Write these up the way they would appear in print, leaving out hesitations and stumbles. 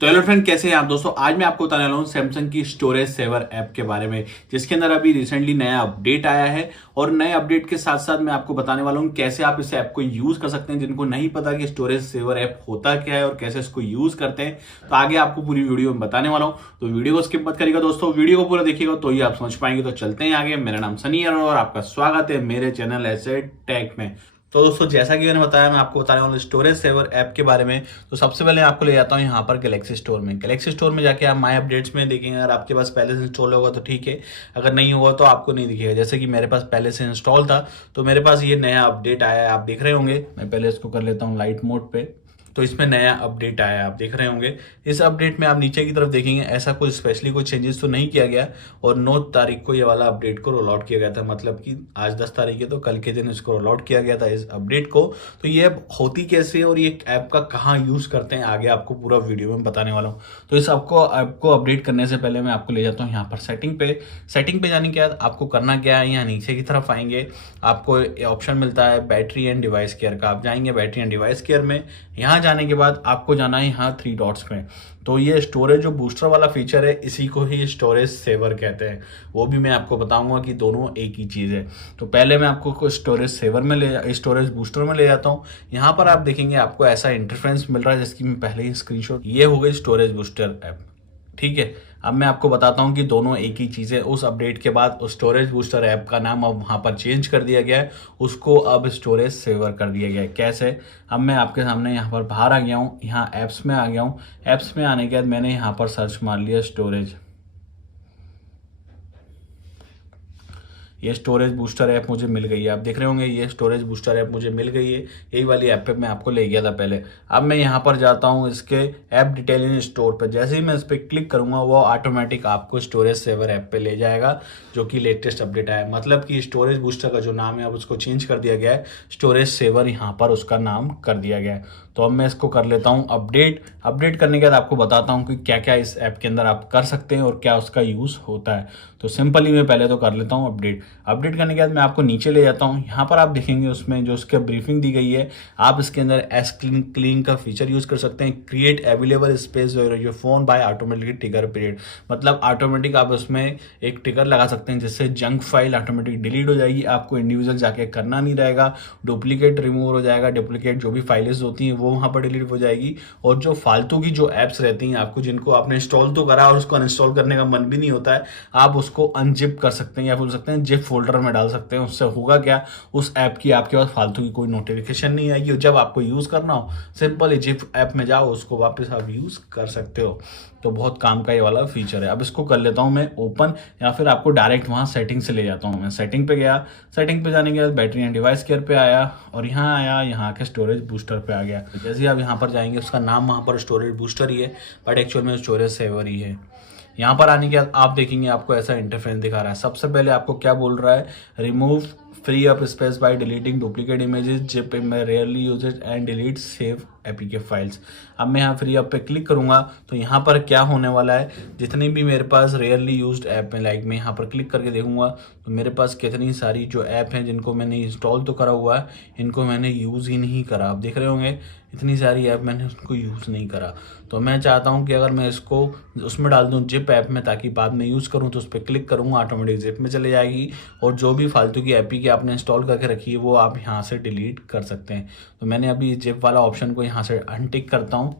तो hello friend, कैसे हैं आप दोस्तों। आज मैं आपको बताने वाला हूँ सैमसंग की स्टोरेज सेवर ऐप के बारे में, जिसके अंदर अभी रिसेंटली नया अपडेट आया है। और नए अपडेट के साथ साथ मैं आपको बताने वाला हूँ कैसे आप इस ऐप को यूज कर सकते हैं। जिनको नहीं पता कि स्टोरेज सेवर ऐप होता क्या है और कैसे इसको यूज करते हैं, तो आगे आपको पूरी वीडियो में बताने वाला हूँ। तो वीडियो को स्किप मत करिएगा दोस्तों, वीडियो को पूरा देखिएगा तो ही आप समझ पाएंगे। तो चलते हैं आगे। मेरा नाम सनी है और आपका स्वागत है मेरे चैनल ऐसे टेक में। तो दोस्तों, जैसा कि मैंने बताया, मैं आपको बताने वाला हूँ स्टोरेज सेवर ऐप के बारे में। तो सबसे पहले आपको ले जाता हूँ यहाँ पर गैलेक्सी स्टोर में। गैलेक्सी स्टोर में जाके आप माय अपडेट्स में देखेंगे। अगर आपके पास पहले से इंस्टॉल होगा तो ठीक है, अगर नहीं होगा तो आपको नहीं दिखेगा। जैसे कि मेरे पास पहले से इंस्टॉल था तो मेरे पास ये नया अपडेट आया है, आप देख रहे होंगे। मैं पहले इसको कर लेता हूँ लाइट मोड पे। तो इसमें नया अपडेट आया है, आप देख रहे होंगे। इस अपडेट में आप नीचे की तरफ देखेंगे, ऐसा कोई स्पेशली कोई चेंजेस तो नहीं किया गया। और 9 तारीख को ये वाला अपडेट को रोल आउट किया गया था, मतलब कि आज 10 तारीख है तो कल के दिन इसको रोल आउट किया गया था इस अपडेट को। तो ये होती कैसे है और ये ऐप का कहाँ यूज करते हैं, आगे आपको पूरा वीडियो में बताने वाला हूँ। तो इस ऐप को अपडेट करने से पहले मैं आपको ले जाता हूँ यहाँ पर सेटिंग पे। सेटिंग पे जाने के बाद आपको करना क्या है, यहाँ नीचे की तरफ आएंगे, आपको ऑप्शन मिलता है बैटरी एंड डिवाइस केयर का। आप जाएंगे बैटरी एंड डिवाइस केयर में। यहाँ जाने के बाद आपको जाना है यहाँ 3 डॉट्स में। तो ये स्टोरेज जो बूस्टर वाला फीचर है, इसी को ही स्टोरेज सेवर कहते हैं। वो भी मैं आपको बताऊंगा कि दोनों एक ही चीज़ है। तो पहले मैं आपको स्टोरेज बूस्टर में ले जाता हूँ। यहाँ पर आप देखेंगे आपको ऐसा इंटरफेरेंस मिल रहा है, जिसकी मैं पहले ही स्क्रीनशॉट, ये हो गई स्टोरेज बूस्टर ऐप। ठीक है, अब मैं आपको बताता हूं कि दोनों एक ही चीज़ है। उस अपडेट के बाद उस स्टोरेज बूस्टर ऐप का नाम अब वहां पर चेंज कर दिया गया है, उसको अब स्टोरेज सेवर कर दिया गया है। कैसे? अब मैं आपके सामने यहाँ पर बाहर आ गया हूँ, यहाँ ऐप्स में आ गया हूँ। ऐप्स में आने के बाद मैंने यहाँ पर सर्च मार लिया स्टोरेज। ये स्टोरेज बूस्टर ऐप मुझे मिल गई है, आप देख रहे होंगे ये स्टोरेज बूस्टर ऐप मुझे मिल गई है। यही वाली ऐप पे मैं आपको ले गया था पहले। अब मैं यहाँ पर जाता हूँ इसके ऐप डिटेल इन स्टोर पे। जैसे ही मैं इस पर क्लिक करूंगा, वो ऑटोमेटिक आपको स्टोरेज सेवर ऐप पे ले जाएगा, जो कि लेटेस्ट अपडेट आया है। मतलब कि स्टोरेज बूस्टर का जो नाम है अब उसको चेंज कर दिया गया है, स्टोरेज सेवर यहाँ पर उसका नाम कर दिया गया है। तो अब मैं इसको कर लेता हूँ अपडेट। अपडेट करने के बाद आपको बताता हूँ कि क्या क्या इस ऐप के अंदर आप कर सकते हैं और क्या उसका यूज़ होता है। तो सिंपली मैं पहले तो कर लेता हूँ अपडेट। अपडेट करने के बाद मैं आपको नीचे ले जाता हूँ। यहाँ पर आप देखेंगे उसमें जो उसके ब्रीफिंग दी गई है, आप इसके अंदर एस क्लीन का फीचर यूज़ कर सकते हैं। Create available space your phone by automatic trigger period, मतलब ऑटोमेटिक आप उसमें एक ट्रिगर लगा सकते हैं, जिससे जंक फाइल ऑटोमेटिक डिलीट हो जाएगी। आपको इंडिविजुअल जाके करना नहीं रहेगा। डुप्लीकेट रिमूव हो जाएगा, डुप्लीकेट जो भी फाइल्स होती हैं वो वहाँ पर डिलीट हो जाएगी। और जो फालतू की जो ऐप्स रहती हैं आपको, जिनको आपने इंस्टॉल तो करा और उसको अनइंस्टॉल करने का मन भी नहीं होता है, आप उसको अनजिप कर सकते हैं या बोल सकते हैं जिप फोल्डर में डाल सकते हैं। उससे होगा क्या, उस ऐप की आपके पास फालतू की कोई नोटिफिकेशन नहीं आएगी। और जब आपको यूज़ करना हो, सिंपल जिप ऐप में जाओ, उसको वापस आप यूज़ कर सकते हो। तो बहुत काम का ये वाला फीचर है। अब इसको कर लेता हूँ मैं ओपन, या फिर आपको डायरेक्ट वहाँ सेटिंग से ले जाता हूँ। मैं सेटिंग पे गया, सेटिंग पे जाने के बाद बैटरी एंड डिवाइस केयर पे आया, और यहाँ आया, यहाँ के स्टोरेज बूस्टर पे आ गया। जैसे ही आप यहाँ पर जाएंगे, उसका नाम वहाँ पर स्टोरेज बूस्टर ही है, बट एक्चुअल में स्टोरेज सेवर ही है। यहाँ पर आने के बाद आप देखेंगे आपको ऐसा इंटरफेरेंस दिखा रहा है। सबसे पहले आपको क्या बोल रहा है, remove free up space by deleting duplicate images, zip में rarely use it and delete save APK files. अब मैं यहाँ फ्री अप पे क्लिक करूंगा तो यहाँ पर क्या होने वाला है, जितनी भी मेरे पास रेयरली यूज्ड ऐप में, लाइक मैं यहाँ पर क्लिक करके देखूंगा तो मेरे पास कितनी सारी जो ऐप हैं जिनको मैंने इंस्टॉल तो करा हुआ है, इनको मैंने यूज़ ही नहीं करा। आप देख रहे होंगे इतनी सारी ऐप मैंने उसको यूज़ नहीं करा। तो मैं चाहता हूँ कि अगर मैं इसको उसमें डाल दूँ जिप ऐप में, ताकि बाद में यूज़ करूँ, तो उस पर क्लिक करूँगा ऑटोमेटिक जिप में चले जाएगी। और जो भी फालतू की ऐप की आपने इंस्टॉल करके रखी है वो आप यहाँ से डिलीट कर सकते हैं। तो मैंने अभी जिप वाला ऑप्शन को यहाँ से अनटिक करता हूँ,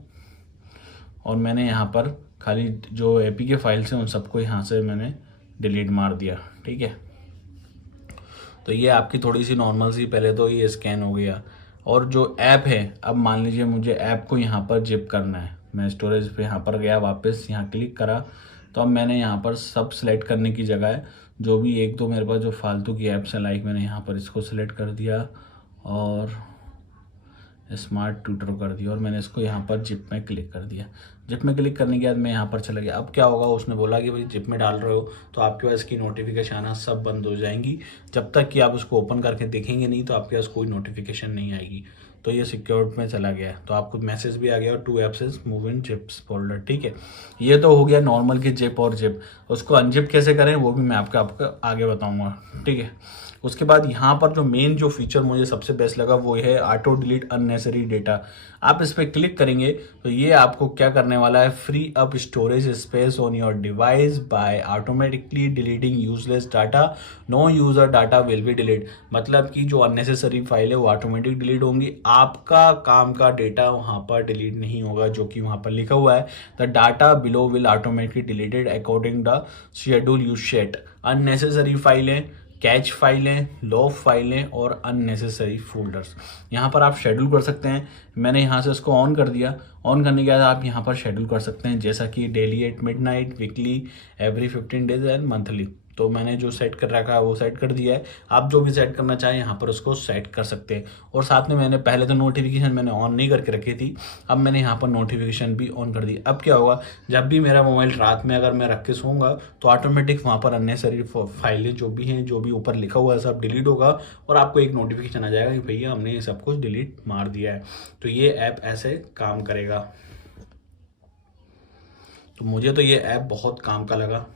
और मैंने यहाँ पर खाली जो एपीके फाइल्स हैं उन सबको यहाँ से मैंने डिलीट मार दिया। ठीक है, तो ये आपकी थोड़ी सी नॉर्मल सी, पहले तो ये स्कैन हो गया। और जो ऐप है, अब मान लीजिए मुझे ऐप को यहाँ पर जिप करना है। मैं स्टोरेज पे यहाँ पर गया, वापस यहाँ क्लिक करा, तो अब मैंने यहाँ पर सब सिलेक्ट करने की जगह है, जो भी एक दो मेरे पास जो फालतू की ऐप्स हैं, लाइक मैंने यहाँ पर इसको सिलेक्ट कर दिया और स्मार्ट ट्यूटर कर दिया, और मैंने इसको यहाँ पर जिप में क्लिक कर दिया। जिप में क्लिक करने के बाद मैं यहाँ पर चला गया। अब क्या होगा, उसने बोला कि भाई जिप में डाल रहे हो तो आपके पास इसकी नोटिफिकेशन आना सब बंद हो जाएंगी। जब तक कि आप उसको ओपन करके देखेंगे नहीं तो आपके पास कोई नोटिफिकेशन नहीं आएगी। तो ये सिक्योर्ड में चला गया, तो आपको मैसेज भी आ गया, और 2 apps is move in zips folder. ठीक है, ये तो हो गया नॉर्मल की जिप और जिप। उसको अनजिप कैसे करें वो भी मैं आपको आगे बताऊंगा। ठीक है, उसके बाद यहाँ पर जो मेन जो फीचर मुझे सबसे बेस्ट लगा वो है ऑटो डिलीट अननेसेसरी डेटा। आप इस पर क्लिक करेंगे तो ये आपको क्या करने वाला है, free up storage space on your device by automatically deleting useless data, no user data will be delete. मतलब कि जो अननेसेसरी फाइल है वो ऑटोमेटिक डिलीट होंगी, आपका काम का डेटा वहाँ पर डिलीट नहीं होगा, जो कि वहाँ पर लिखा हुआ है the data below will automatically deleted according the schedule you set. Unnecessary फाइलें, कैच फाइलें, लॉग फाइलें और अननेसेसरी फोल्डर्स, यहाँ पर आप शेड्यूल कर सकते हैं। मैंने यहाँ से उसको ऑन कर दिया। ऑन करने के बाद आप यहाँ पर शेड्यूल कर सकते हैं, जैसा कि daily at midnight, weekly, every 15 days and monthly. तो मैंने जो सेट कर रखा है वो सेट कर दिया है। आप जो भी सेट करना चाहें यहाँ पर उसको सेट कर सकते हैं। और साथ में मैंने पहले तो नोटिफिकेशन मैंने ऑन नहीं करके रखी थी, अब मैंने यहाँ पर नोटिफिकेशन भी ऑन कर दी। अब क्या होगा, जब भी मेरा मोबाइल रात में अगर मैं रख के सोऊंगा तो ऑटोमेटिक वहाँ पर अननेसरी फाइलें जो भी हैं, जो भी ऊपर लिखा हुआ है सब डिलीट होगा और आपको एक नोटिफिकेशन आ जाएगा कि भैया हमने ये सब कुछ डिलीट मार दिया है। तो ये ऐप ऐसे काम करेगा। तो मुझे तो ये ऐप बहुत काम का लगा।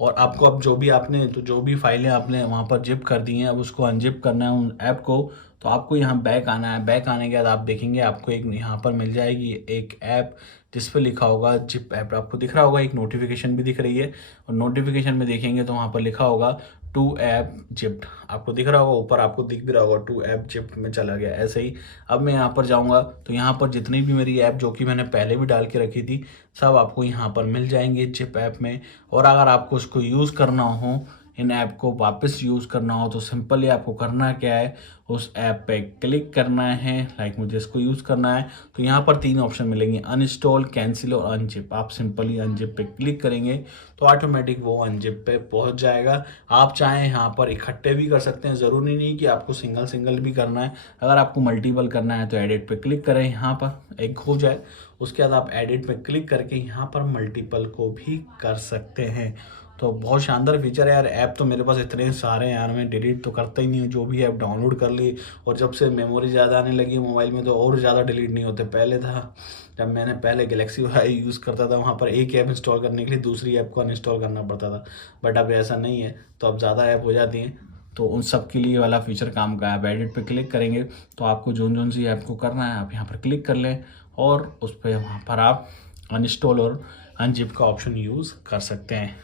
और आपको अब जो भी फाइलें आपने वहाँ पर जिप कर दी हैं, अब उसको अनजिप करना है उन ऐप को। तो आपको यहाँ बैक आना है। बैक आने के बाद आप देखेंगे आपको एक यहाँ पर मिल जाएगी एक ऐप जिस पे लिखा होगा जिप ऐप। आपको दिख रहा होगा, एक नोटिफिकेशन भी दिख रही है और नोटिफिकेशन में देखेंगे तो वहाँ पर लिखा होगा टू ऐप जिप्ड। आपको दिख रहा होगा, ऊपर आपको दिख भी रहा होगा टू ऐप जिप्ड में चला गया। ऐसे ही अब मैं यहाँ पर जाऊँगा तो यहाँ पर जितनी भी मेरी ऐप जो कि मैंने पहले भी डाल के रखी थी सब आपको यहाँ पर मिल जाएंगे जिप ऐप में। और अगर आपको उसको यूज़ करना हो, इन ऐप को वापस यूज़ करना हो, तो सिंपली आपको करना क्या है, उस ऐप पे क्लिक करना है। लाइक मुझे इसको यूज़ करना है तो यहाँ पर 3 ऑप्शन मिलेंगे, अनइंस्टॉल, कैंसिल और अनजिप। आप सिंपली अनजिप पे क्लिक करेंगे तो ऑटोमेटिक वो अनजिप पे पहुँच जाएगा। आप चाहें यहाँ पर इकट्ठे भी कर सकते हैं, ज़रूरी नहीं कि आपको सिंगल सिंगल भी करना है। अगर आपको मल्टीपल करना है तो एडिट पे क्लिक करें, यहाँ पर एक हो जाए, उसके बाद आप एडिट पे क्लिक करके यहाँ पर मल्टीपल को भी कर सकते हैं। तो बहुत शानदार फीचर है यार। ऐप तो मेरे पास इतने सारे हैं यार, मैं डिलीट तो करता ही नहीं हूँ। जो भी ऐप डाउनलोड कर ली और जब से मेमोरी ज़्यादा आने लगी मोबाइल में तो और ज़्यादा डिलीट नहीं होते। पहले था जब मैंने पहले गैलेक्सी वाई यूज़ करता था, वहाँ पर एक ऐप इंस्टॉल करने के लिए दूसरी ऐप को अनइंस्टॉल करना पड़ता था, बट अब ऐसा नहीं है। तो अब ज़्यादा ऐप हो जाती हैं, तो उन सब के लिए वाला फीचर काम का है। आप एडिट पे क्लिक करेंगे तो आपको जोन सी ऐप को करना है आप यहाँ पर क्लिक कर लें और उस पर वहाँ पर आप अनइंस्टॉल और अनजिप का ऑप्शन यूज़ कर सकते हैं।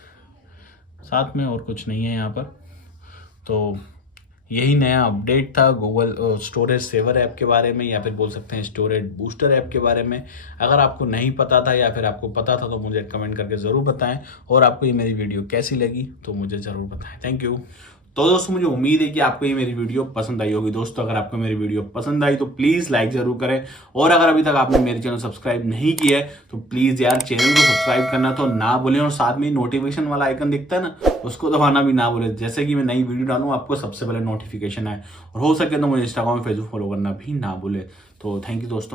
साथ में और कुछ नहीं है यहाँ पर। तो यही नया अपडेट था गूगल स्टोरेज सेवर ऐप के बारे में, या फिर बोल सकते हैं स्टोरेज बूस्टर ऐप के बारे में। अगर आपको नहीं पता था या फिर आपको पता था तो मुझे कमेंट करके ज़रूर बताएं। और आपको ये मेरी वीडियो कैसी लगी तो मुझे ज़रूर बताएं। Thank you. तो दोस्तों मुझे उम्मीद है कि आपको ये मेरी वीडियो पसंद आई होगी। दोस्तों अगर आपको मेरी वीडियो पसंद आई तो प्लीज़ लाइक ज़रूर करें, और अगर अभी तक आपने मेरे चैनल सब्सक्राइब नहीं किया है तो प्लीज़ यार चैनल को सब्सक्राइब करना तो ना भूलें, और साथ में नोटिफिकेशन वाला आइकन दिखता है ना, उसको दबाना भी ना भूलें, जैसे कि मैं नई वीडियो डालूँ आपको सबसे पहले नोटिफिकेशन आए। और हो सके तो मुझे इंस्टाग्राम फेसबुक फॉलो करना भी ना भूलें। तो थैंक यू दोस्तों।